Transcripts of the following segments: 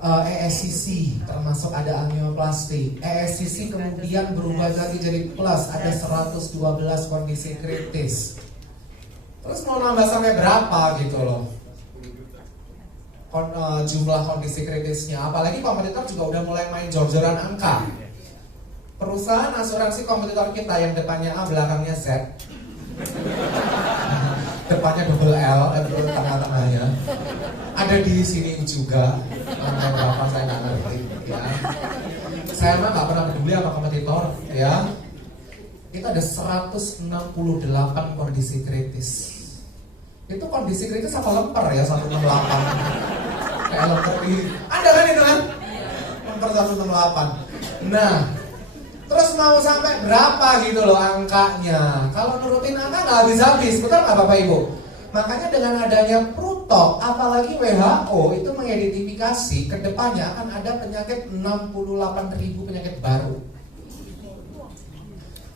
ESCC, termasuk ada angioplasti. ESCC kemudian berubah lagi jadi plus, ada 112 kondisi kritis. Terus mau nambah sampai berapa gitu loh jumlah kondisi kritisnya. Apalagi kompetitor juga udah mulai main jor-joran angka. Perusahaan asuransi kompetitor kita yang depannya A, belakangnya Z, depannya double L dan tengah-tengahnya ada di sini juga. Lantai berapa saya nggak ngerti ya. Saya mah nggak pernah peduli sama kompetitor ya. Itu ada 168 kondisi kritis. Itu kondisi kritis apa lemper ya 168? Kayak lemper di Anda kan itu kan? Lemper 168. Nah, terus mau sampai berapa gitu loh angkanya? Kalau nurutin angka nggak habis-habis, betul nggak Bapak Ibu? Makanya dengan adanya Prutop, apalagi WHO itu mengidentifikasi kedepannya akan ada penyakit 68.000 penyakit baru.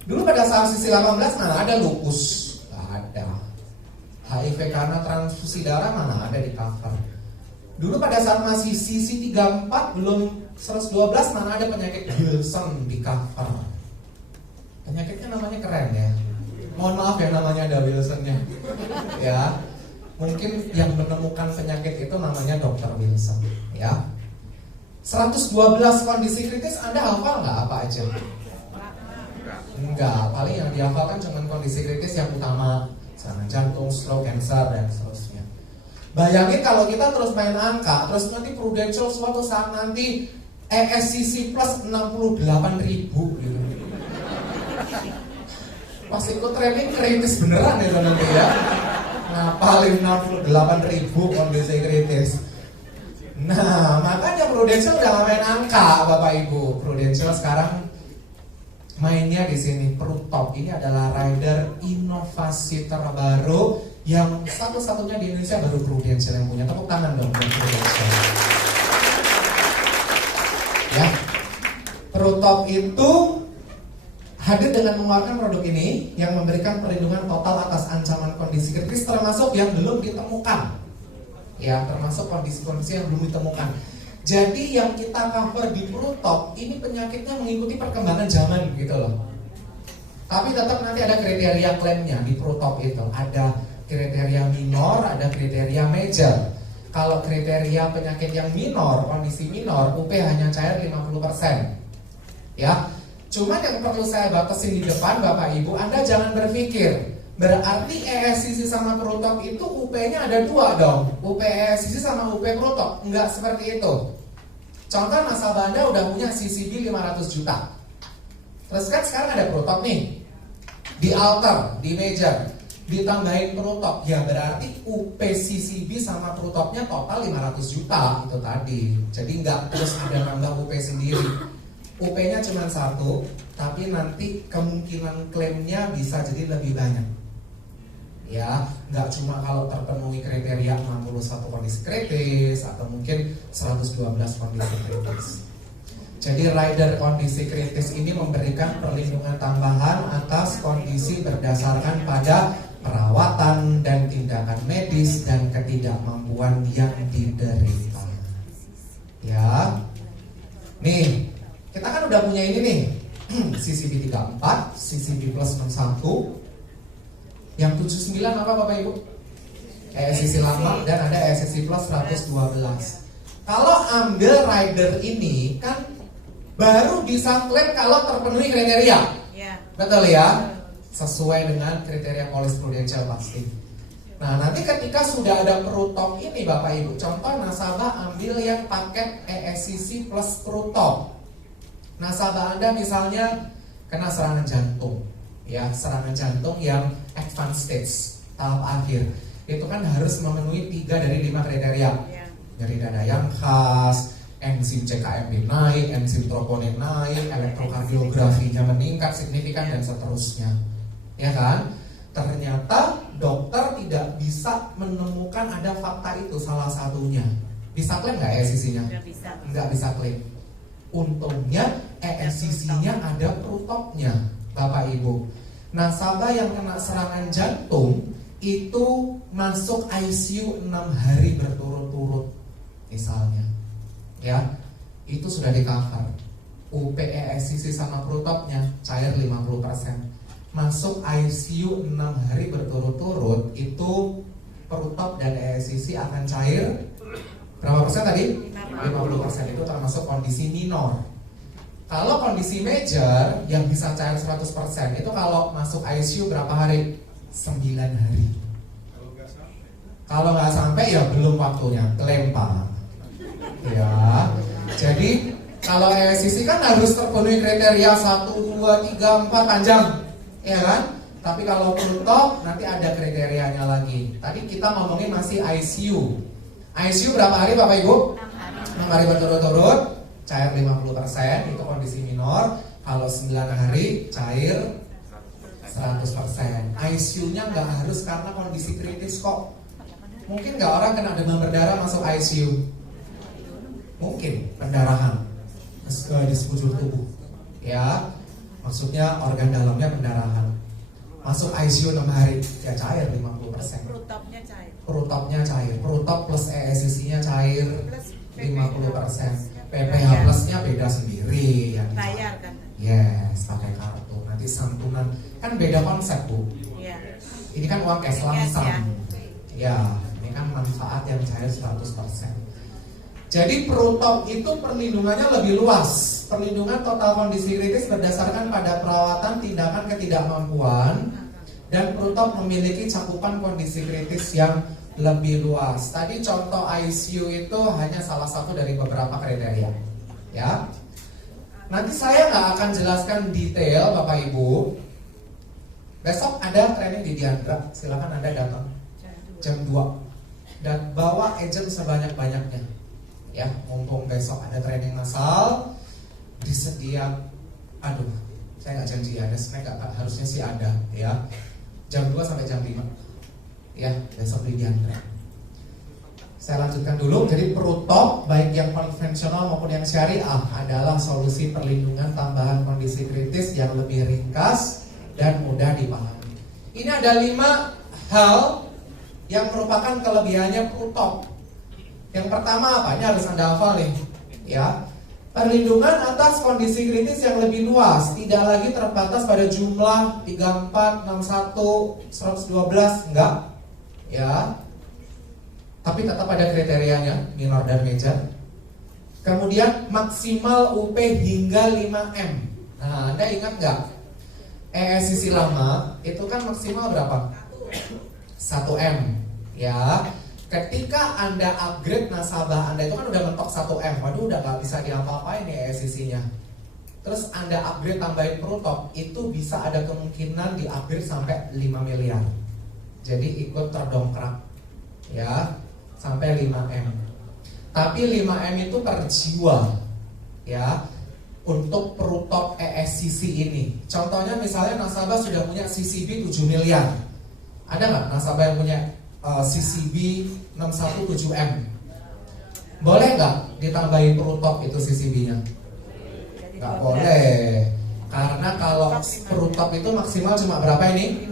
Dulu pada saat sisi 18 mana ada lupus? Nggak ada. HIV karena transfusi darah mana ada di cover. Dulu pada saat masih sisi 34 belum 112 mana ada penyakit Wilson di cover. Penyakitnya namanya keren ya. Mohon maaf ya namanya ada Wilsonnya. Ya, mungkin yang menemukan penyakit itu namanya Dr. Wilson. Ya, 112 kondisi kritis Anda hafal nggak apa aja? Enggak, paling yang dihafalkan cuma kondisi kritis yang utama, serangan jantung, stroke, cancer dan seterusnya. Bayangin kalau kita terus main angka, terus nanti Prudential suatu saat nanti ESCC plus 68.000 gitu. Pas ikut training kritis beneran ya nanti ya. Ngapalin 68.000 kondisi kritis. Nah, makanya Prudential udah gak main angka Bapak Ibu. Prudential sekarang mainnya di sini. Prutop ini adalah rider inovasi terbaru yang satu-satunya di Indonesia baru Prudential yang punya. Tepuk tangan dong buat Prudential. Ya, Prutop itu hadir dengan mengeluarkan produk ini yang memberikan perlindungan total atas ancaman kondisi kritis termasuk yang belum ditemukan. Ya, termasuk kondisi-kondisi yang belum ditemukan. Jadi yang kita cover di Prutop ini penyakitnya mengikuti perkembangan zaman gitu loh. Tapi tetap nanti ada kriteria klaimnya di Prutop itu. Ada kriteria minor, ada kriteria major. Kalau kriteria penyakit yang minor, kondisi minor, UP hanya cair 50%. Ya, cuman yang perlu saya batasin di depan Bapak Ibu, Anda jangan berpikir berarti ESCC sama Prutop itu UP-nya ada dua dong, UP ESCC sama UP Prutop. Enggak seperti itu. Contoh nasabah Anda udah punya CCB 500 juta. Terus kan sekarang ada Prutop nih, di alter, di major, ditambahin Prutop, ya berarti UP CCB sama Prutopnya total 500 juta itu tadi. Jadi enggak terus ada nambah UP sendiri. UP-nya cuma satu, tapi nanti kemungkinan klaimnya bisa jadi lebih banyak. Ya, nggak cuma kalau terpenuhi kriteria 61 kondisi kritis atau mungkin 112 kondisi kritis. Jadi rider kondisi kritis ini memberikan perlindungan tambahan atas kondisi berdasarkan pada perawatan dan tindakan medis dan ketidakmampuan yang diderita. Ya, nih kita kan udah punya ini nih, CCB 34, CCB plus 61. Yang 79 apa Bapak Ibu? ESCC lama dan ada ESCC plus 112. Kalau ambil rider ini kan baru bisa klaim kalau terpenuhi kriteria. Betul ya? Sesuai dengan kriteria polis Prudential pasti. Nah, nanti ketika sudah ada Prutop ini Bapak Ibu, contoh nasabah ambil yang paket ESCC plus Prutop. Nasabah Anda misalnya kena serangan jantung, ya serangan jantung yang advanced stage, tahap akhir. Itu kan harus memenuhi 3 dari 5 kriteria. Nyeri dada yang khas, enzim CKMB naik, enzim troponin naik, elektrokardiografinya meningkat signifikan dan seterusnya. Ya kan? Ternyata dokter tidak bisa menemukan ada fakta itu salah satunya. Bisa klaim nggak ESCC-nya? Nggak bisa klaim. Untungnya ESCC-nya ada Prutopnya, Bapak Ibu. Nasabah yang kena serangan jantung itu masuk ICU 6 hari berturut-turut, misalnya. ya, itu sudah di cover. UPESCC sama protopnya cair 50%. Masuk ICU 6 hari berturut-turut, itu protop dan ESCC akan cair berapa persen tadi? 50%. Itu termasuk kondisi minor. Kalau kondisi major yang bisa cair 100%, itu kalau masuk ICU berapa hari? 9 hari. Kalau nggak sampai ya belum waktunya, kelempar. Ya, jadi kalau ESCC kan harus terpenuhi kriteria 1, 2, 3, 4 panjang, ya kan? Tapi kalau protop nanti ada kriterianya lagi. Tadi kita ngomongin masih ICU. ICU berapa hari Bapak Ibu? 6 hari berturut-turut, cair 50%, itu kondisi minor. Kalau 9 hari cair 100%. ICU-nya nggak harus karena kondisi kritis kok. Mungkin nggak orang kena demam berdarah masuk ICU. Mungkin pendarahan di sekujur tubuh, ya, maksudnya organ dalamnya pendarahan. Masuk ICU 6 hari, ya cair 50%. Protopnya cair. Protop plus ESCC-nya cair 50%. PPH plusnya beda sendiri, ya. Bayar kan? Yes, pakai kartu. Nanti santunan kan beda konsep Bu. Iya. Ini kan uang cash langsung. Ya. Ya, ini kan manfaat yang cair 100%. Jadi protop itu perlindungannya lebih luas. Perlindungan total kondisi kritis berdasarkan pada perawatan tindakan ketidakmampuan, dan protop memiliki cakupan kondisi kritis yang lebih luas. Tadi contoh ICU itu hanya salah satu dari beberapa kriteria, ya. Nanti saya nggak akan jelaskan detail Bapak Ibu. Besok ada training di Diandra, silakan Anda datang jam 2 dan bawa agent sebanyak-banyaknya. Ya, mumpung besok ada training massal, disedia, saya nggak janji ada snack, harusnya sih ada, ya. Jam 2 sampai jam 5, ya, besok di Diandra. Saya lanjutkan dulu. Jadi protop baik yang konvensional maupun yang syariah adalah solusi perlindungan tambahan kondisi kritis yang lebih ringkas dan mudah dipahami. Ini ada 5 hal yang merupakan kelebihannya protop. Yang pertama apa? Ini harus Anda hafal nih, ya. Perlindungan atas kondisi kritis yang lebih luas, tidak lagi terbatas pada jumlah 34, 61, 112, enggak, ya. Tapi tetap ada kriterianya, minor dan major. Kemudian maksimal UP hingga 5M. Nah, Anda ingat nggak? ESCC lama itu kan maksimal berapa? 1M, ya. Ketika Anda upgrade nasabah Anda itu kan udah mentok 1M. Waduh, udah nggak bisa diapa-apain nih ESCC-nya. Terus Anda upgrade tambahin protop, itu bisa ada kemungkinan di upgrade sampai 5 miliar. Jadi ikut terdongkrak, ya, sampai 5M. Tapi 5M itu per jiwa, ya, untuk protop ESCC ini. Contohnya misalnya nasabah sudah punya CCB 7 miliar. Ada nggak nasabah yang punya CCB 617M? Boleh nggak ditambahin protop itu CCB-nya? Nggak boleh. Karena kalau protop itu maksimal cuma berapa ini?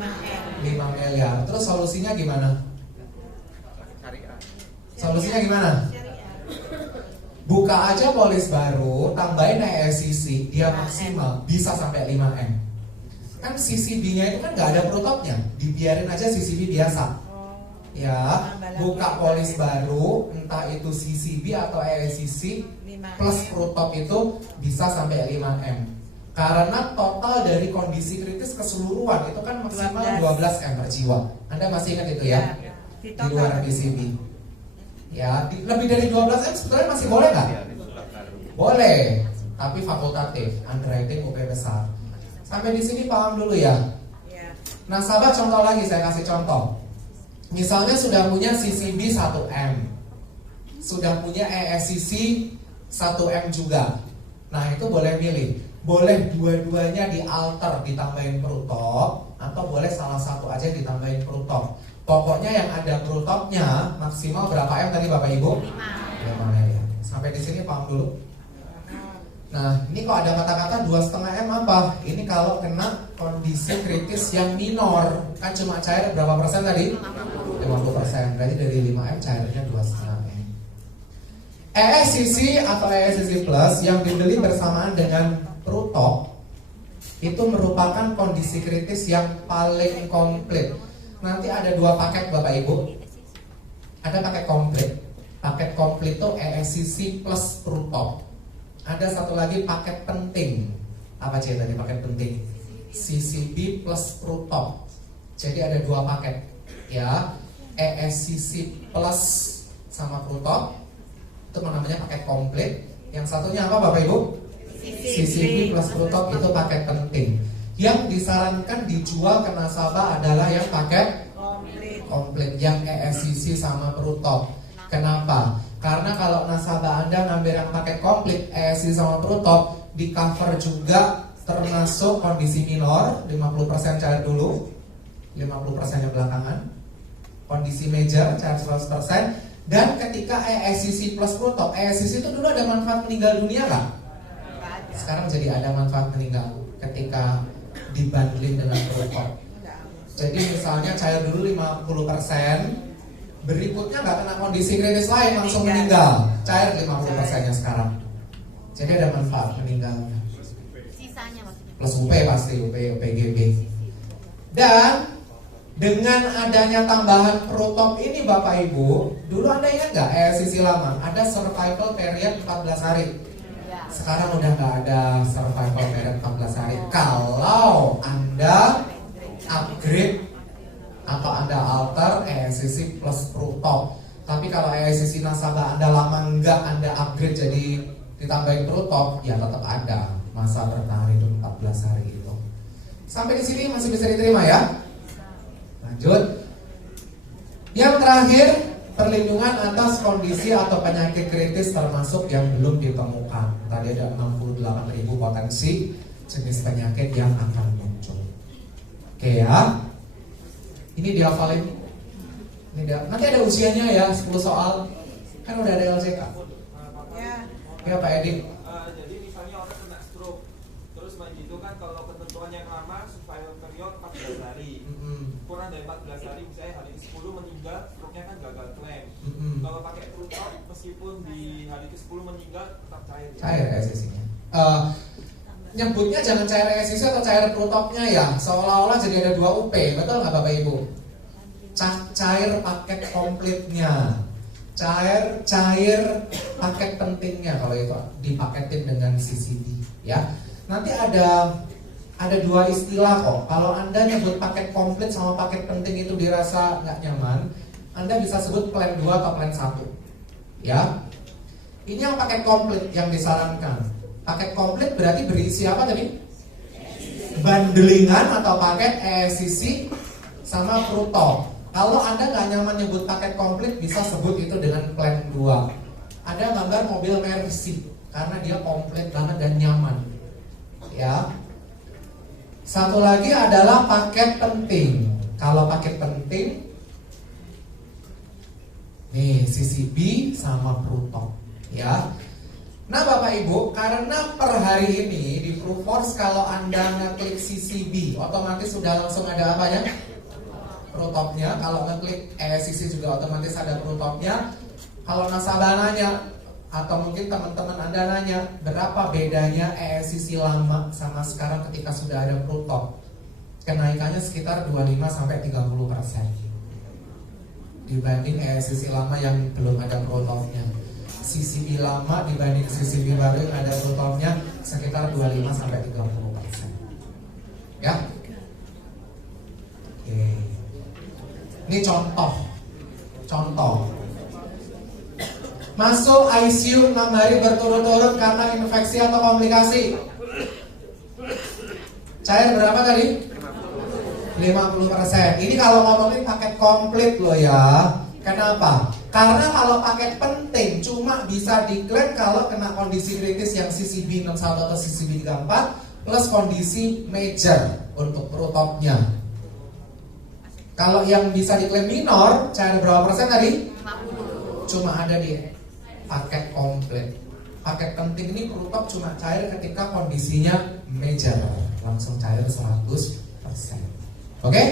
5 miliar. Terus solusinya gimana? Solusinya gimana? Buka aja polis baru, tambahin ESCC, dia maksimal bisa sampai 5M. Kan CCB-nya itu kan nggak ada protopnya, dibiarin aja CCB biasa. Ya, buka polis baru, entah itu CCB atau ESCC plus protop itu bisa sampai 5M. Karena total dari kondisi kritis keseluruhan itu kan maksimal 12M per jiwa. Anda masih ingat itu ya? Di luar PCB. Ya, lebih dari 12M sebenarnya masih boleh nggak? Boleh, tapi fakultatif, underwriting UP besar. Sampai di sini paham dulu ya. Nasabah contoh lagi, saya kasih contoh. Misalnya sudah punya CCB 1M, sudah punya ESCC 1M juga. Nah, itu boleh milih. Boleh dua-duanya dialter, ditambahin protop, atau boleh salah satu aja ditambahin protop. Pokoknya yang ada protopnya maksimal berapa M tadi Bapak Ibu? 5 miliar. Sampai di sini paham dulu. Nah, ini kok ada kata-kata 2,5 M apa? Ini kalau kena kondisi kritis yang minor. Kan cuma cair berapa persen tadi? 50%. Berarti dari 5M cairnya 2,5 M. ESCC atau ESCC Plus yang dibeli bersamaan dengan Prutop itu merupakan kondisi kritis yang paling komplit. Nanti ada 2 paket Bapak Ibu. Ada paket komplit. Paket komplit itu ESCC Plus Prutop. Ada satu lagi paket penting. Apa sih tadi paket penting? CCB Plus Prutop. Jadi ada 2 paket ya. ESCC Plus sama Prutop itu namanya paket komplit. Yang satunya apa Bapak Ibu? CCB Plus Prutop itu paket penting. Yang disarankan dijual ke nasabah adalah yang paket komplit, yang ESCC sama Prutop. Kenapa? Karena kalau nasabah Anda ngambil yang paket komplit ESCC sama Prutop, di cover juga termasuk kondisi minor, 50% cair dulu, 50% yang belakangan. Kondisi major cair 100%. Dan ketika ESCC Plus Prutop, ESCC itu dulu ada manfaat meninggal dunia nggak? Sekarang jadi ada manfaat meninggal ketika dibanding dengan Prutop. Jadi misalnya cair dulu 50%, berikutnya nggak kena kondisi kritis lain langsung meninggal, cair 50%-nya sekarang. Jadi ada manfaat meninggalnya. Sisanya maksudnya. Plus UP pasti, UPGB. Dan dengan adanya tambahan Prutop ini Bapak Ibu, dulu Anda ingat nggak ESCC lama? Ada survival period 14 hari. Sekarang udah nggak ada survival period 14 hari. Kalau Anda upgrade atau Anda alter ESCC Plus Prutop. Tapi kalau ESCC nasabah Anda lama nggak Anda upgrade jadi ditambahin Prutop, ya tetap ada masa bertahan hidup 14 hari itu. Sampai di sini masih bisa diterima ya? Lanjut. Yang terakhir, perlindungan atas kondisi atau penyakit kritis termasuk yang belum ditemukan. Tadi ada 68.000 potensi jenis penyakit yang akan muncul. Oke ya. Ini dihafalin. Nanti ada usianya ya, 10 soal. Kan udah ada LCK. Ya Pak Edi. Jadi misalnya orang kena stroke, terus begitu kan kalau ketentuan yang lama survival period 14 hari. Kurang dari 14 hari misalnya hari ke-10 meninggal, stroke-nya kan gagal klaim. Kalau pakai Prutop meskipun di hari ke-10 meninggal tetap cair. Cair ESCC-nya. Nyebutnya jangan cair ESCC atau cair Prutopnya ya, seolah-olah jadi ada 2 UP, betul nggak Bapak Ibu? Cair paket komplitnya, cair paket pentingnya kalau itu dipaketin dengan CCB ya. Nanti ada 2 istilah kok. Kalau Anda nyebut paket komplit sama paket penting itu dirasa nggak nyaman, Anda bisa sebut plan 2 atau plan 1 ya. Ini yang paket komplit yang disarankan. Paket komplit berarti berisi apa tadi? Bandelingan atau paket ESCC sama Prutop. Kalau Anda nggak nyaman nyebut paket komplit, bisa sebut itu dengan plan 2. Ada gambar mobil Mercy karena dia komplit banget dan nyaman ya. Satu lagi adalah paket penting. Kalau paket penting, nih CCB sama Prutop ya. Nah Bapak Ibu, karena per hari ini di Proofforce kalau Anda ngeklik CCB, otomatis sudah langsung ada apanya? Prutopnya. Kalau ngeklik ESCC juga otomatis ada Prutopnya. Kalau nasabah nanya, atau mungkin teman-teman Anda nanya, berapa bedanya ESCC lama sama sekarang ketika sudah ada Prutop? Kenaikannya sekitar 25-30% dibanding ESCC lama yang belum ada Prutopnya. CCB lama dibanding CCB baru yang ada Prutopnya sekitar 25-30%. Ya. Oke. Ini contoh. Masuk ICU 6 hari berturut-turut karena infeksi atau komplikasi. Cair berapa tadi? 50%. Ini kalau ngomongin paket komplit loh ya. Kenapa? Karena kalau paket penting cuma bisa diklaim kalau kena kondisi kritis yang CCB 61 atau CCB 34 plus kondisi major untuk Prutopnya. Kalau yang bisa diklaim minor, cair berapa persen tadi? 50. Cuma ada di paket komplit. Paket penting ini Prutop cuma cair ketika kondisinya major, langsung cair 100%. Oke?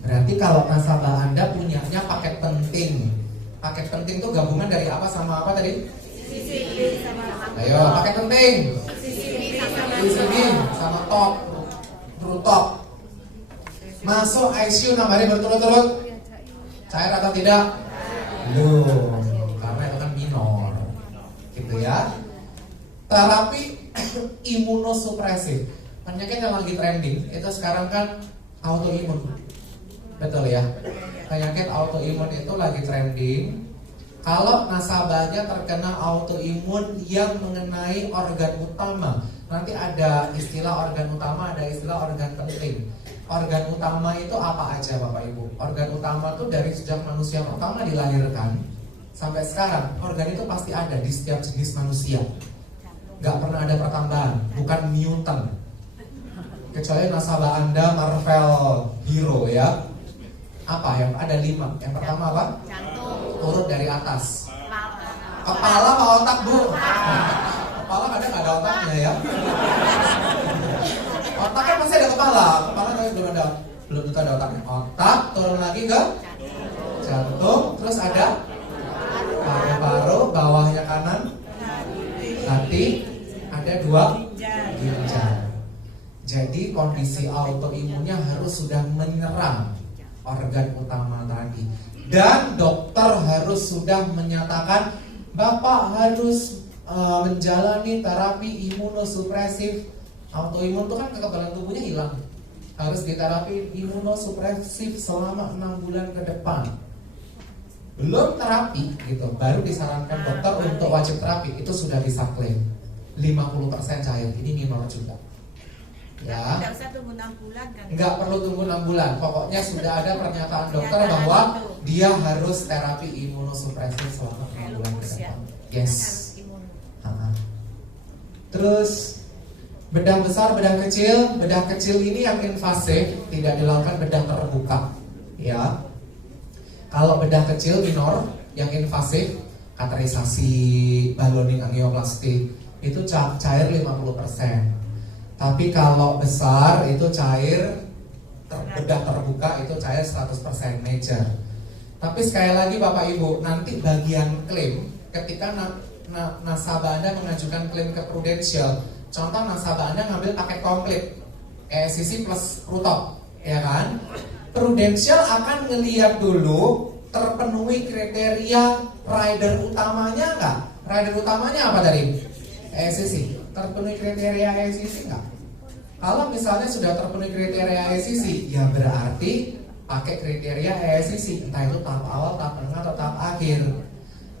Berarti kalau nasabah Anda punyanya paket penting, Paket penting tuh gabungan dari apa sama apa tadi? Sisi sama Ayo, paket penting. sisi sama Listening sama top, rooftop. Masuk ICU 6 hari berturut-turut. Cair atau tidak? Belum, karena itu kan minor. Gitu ya. Terapi imunosupresif. Penyakit yang lagi trending itu sekarang kan autoimun. Betul ya? Penyakit autoimun itu lagi trending. Kalau nasabahnya terkena autoimun yang mengenai organ utama, nanti ada istilah organ utama, ada istilah organ penting. Organ utama itu apa aja Bapak Ibu? Organ utama itu dari sejak manusia pertama dilahirkan sampai sekarang, organ itu pasti ada di setiap jenis manusia. Gak pernah ada pertambahan, bukan mutant. Kecuali nasabah Anda Marvel Hero ya. Apa yang ada 5? Yang pertama apa? jantung, Urut dari atas. kepala, Kepala apa otak Bu? Kepala kadang nggak ada otaknya ya. Otak kan masih ada kepala. Kepala tapi belum tentu ada otaknya. Otak turun lagi ke jantung, terus ada paru-paru, bawahnya kanan, hati, ada 2 ginjal. Jadi kondisi autoimunnya harus sudah menyerang organ utama tadi. Dan dokter harus sudah menyatakan Bapak harus menjalani terapi imunosupresif. Autoimun itu kan kekebalan tubuhnya hilang. Harus diterapi imunosupresif selama 6 bulan ke depan. Belum terapi gitu, baru disarankan dokter untuk wajib terapi. Itu sudah bisa klaim 50% cair, ini minor juga. Ya. Tidak usah tunggu 6 bulan kan? Nggak perlu tunggu 6 bulan. Pokoknya sudah ada pernyataan dokter bahwa dia harus terapi imunosupresif selama 6 bulan ke depan. Yes. Terus bedah besar, bedah kecil ini yang invasif tidak dilakukan bedah terbuka. Ya. Kalau bedah kecil minor yang invasif, katerisasi, ballooning angioplastik itu cair 50%. Tapi kalau besar itu cair, bedah terbuka itu cair 100% major. Tapi sekali lagi Bapak Ibu, nanti bagian klaim ketika nasabah Anda mengajukan klaim ke Prudential, contoh nasabah Anda ngambil paket komplit ESCC plus rooftop, ya kan? Prudential akan ngelihat dulu terpenuhi kriteria rider utamanya nggak? Rider utamanya apa tadi? ESCC. Terpenuhi kriteria ESCC nggak? Kalau misalnya sudah terpenuhi kriteria ESCC, ya berarti pakai kriteria ESCC, entah itu tahap awal, tahap tengah, atau tahap akhir.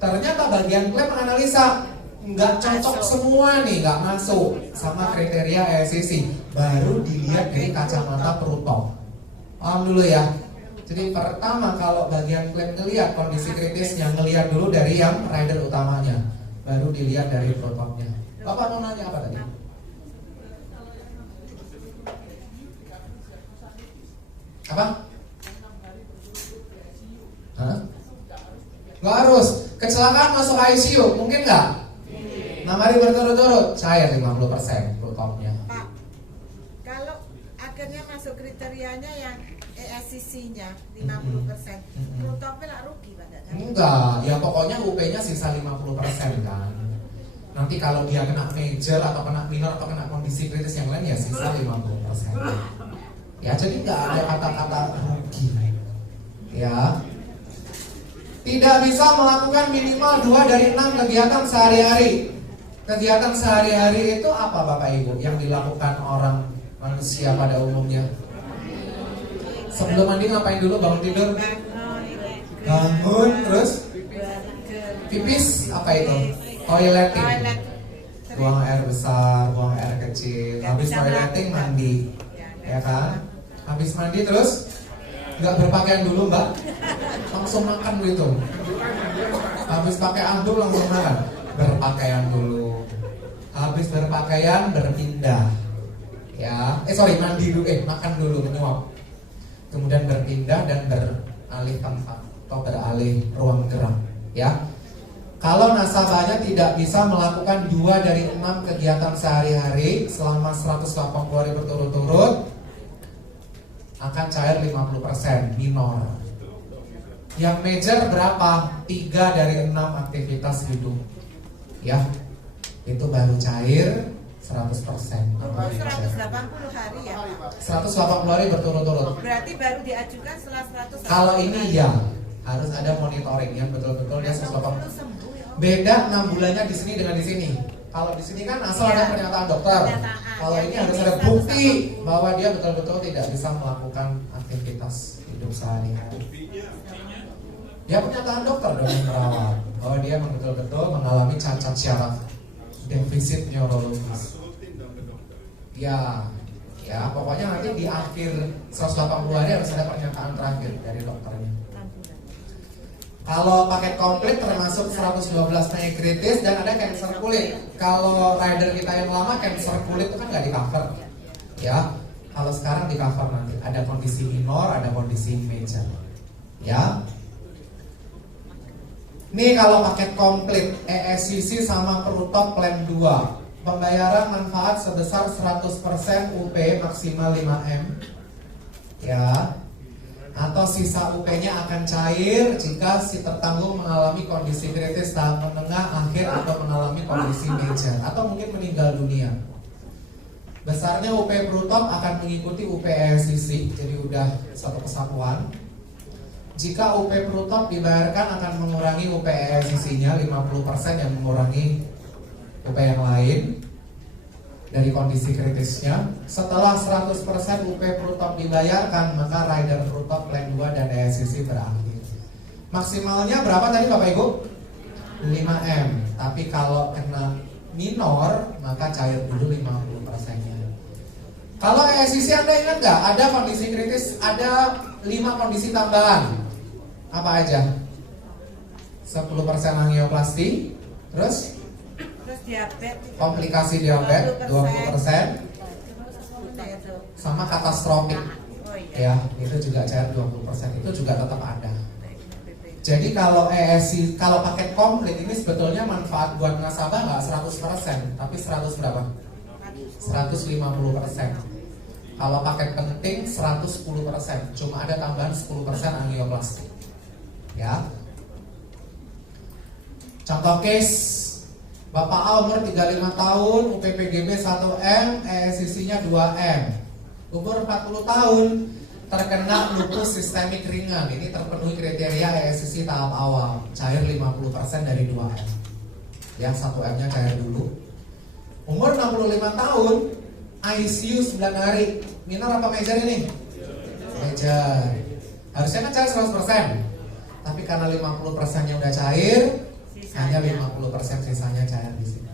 Ternyata bagian klaim analisa nggak cocok semua nih, nggak masuk sama kriteria ESCC. Baru dilihat dari kacamata perutop. Paham dulu ya. Jadi pertama kalau bagian klaim ngelihat kondisi kritisnya, ngelihat dulu dari yang rider utamanya, baru dilihat dari perutopnya. Bapak mau nanya apa tadi? Apa? Hah? Nggak harus. Kecelakaan masuk ICU, mungkin nggak? 6 hari berturut-turut, cair 50% perutopnya. Pak, kalau akhirnya masuk kriterianya yang ESCC-nya 50%, rutopnya nggak rugi Pak? Enggak, ya pokoknya UP-nya sisa 50% kan. Nanti kalau dia kena major atau kena minor atau kena kondisi kritis yang lain ya sisa 50%. Ya jadi nggak ada kata-kata rugi. Ya. Tidak bisa melakukan minimal 2 dari 6 kegiatan sehari-hari. Kegiatan sehari-hari itu apa Bapak Ibu yang dilakukan orang manusia pada umumnya? Sebelum mandi ngapain dulu? Bangun tidur? Bangun terus pipis apa itu? Toileting. Buang air besar, buang air kecil. Habis toileting mandi, ya kan? Habis mandi terus nggak berpakaian dulu Mbak, langsung makan gitu. Habis pakai anduk langsung makan. Berpakaian dulu. Habis berpakaian berpindah. Ya, mandi dulu, makan dulu, menyuap. Kemudian berpindah dan beralih tempat atau beralih ruang gerak. Ya. Kalau nasabahnya tidak bisa melakukan 2 dari 6 kegiatan sehari-hari selama 180 hari berturut-turut, akan cair 50% minor. Yang major berapa? 3 dari 6 aktivitas hidup. Ya, itu baru cair 100%. 180 hari ya Pak? 180 hari berturut-turut. Berarti baru diajukan setelah 180 Kalau ini hari. ya harus ada monitoring yang betul-betul dia 180. 60 sembuh ya. Beda 6 bulannya di sini dengan di sini. Kalau di sini kan asal ada pernyataan dokter. Kalau ini harus ada bukti bahwa dia betul-betul tidak bisa melakukan aktivitas hidup sehari-hari. Ya pernyataan dokter dong yang merawat bahwa dia betul-betul mengalami cacat syaraf, defisit neurologis. Ya, ya pokoknya nanti di akhir 180 hari harus ada pernyataan terakhir dari dokternya. Kalau paket komplit termasuk 112 penyakit kritis dan ada cancer kulit. Kalau rider kita yang lama cancer kulit itu kan nggak di cover, ya. Kalau sekarang di cover nanti ada kondisi minor, ada kondisi major, ya. Nih kalau paket komplit ESCC sama Perutop Plan 2, pembayaran manfaat sebesar 100% UP maksimal 5M, ya. Atau sisa UP-nya akan cair jika si tertanggung mengalami kondisi kritis tahap menengah, akhir atau mengalami kondisi major atau mungkin meninggal dunia. Besarnya UP Perutop akan mengikuti UP ESCC, jadi udah satu kesatuan. Jika UP Perutop dibayarkan akan mengurangi UP ESCC-nya 50% yang mengurangi UP yang lain dari kondisi kritisnya. Setelah 100% UP Perutop dibayarkan, maka rider Perutop Plan 2 dan ESCC berakhir. Maksimalnya berapa tadi Bapak Ibu? 5M. Tapi kalau kena minor, maka cair dulu 50%-nya. Kalau ESCC Anda ingat nggak? Ada kondisi kritis, ada 5 kondisi tambahan. Apa aja? 10% angioplasti, terus Diabetes, komplikasi diabetes 20%, sama katastrofik, oh iya. ya itu juga cair 20%, itu juga tetap ada. Jadi kalau ESC, kalau paket komplit ini sebetulnya manfaat buat nasabah nggak 100%, tapi 100 berapa? 150%. Kalau paket penting 110%, cuma ada tambahan 10% angioplasti. Ya. Contoh case, Bapak A umur 35 tahun, UPPGB 1M, ESCC-nya 2M. Umur 40 tahun, terkena lupus sistemik ringan. Ini terpenuhi kriteria ESCC tahap awal, cair 50% dari 2M. Yang 1M-nya cair dulu. Umur 65 tahun, ICU 9 hari. Minor apa major ini? Major. Harusnya kan cair 100%. Tapi karena 50%-nya udah cair, hanya 50% sisanya cair di sini.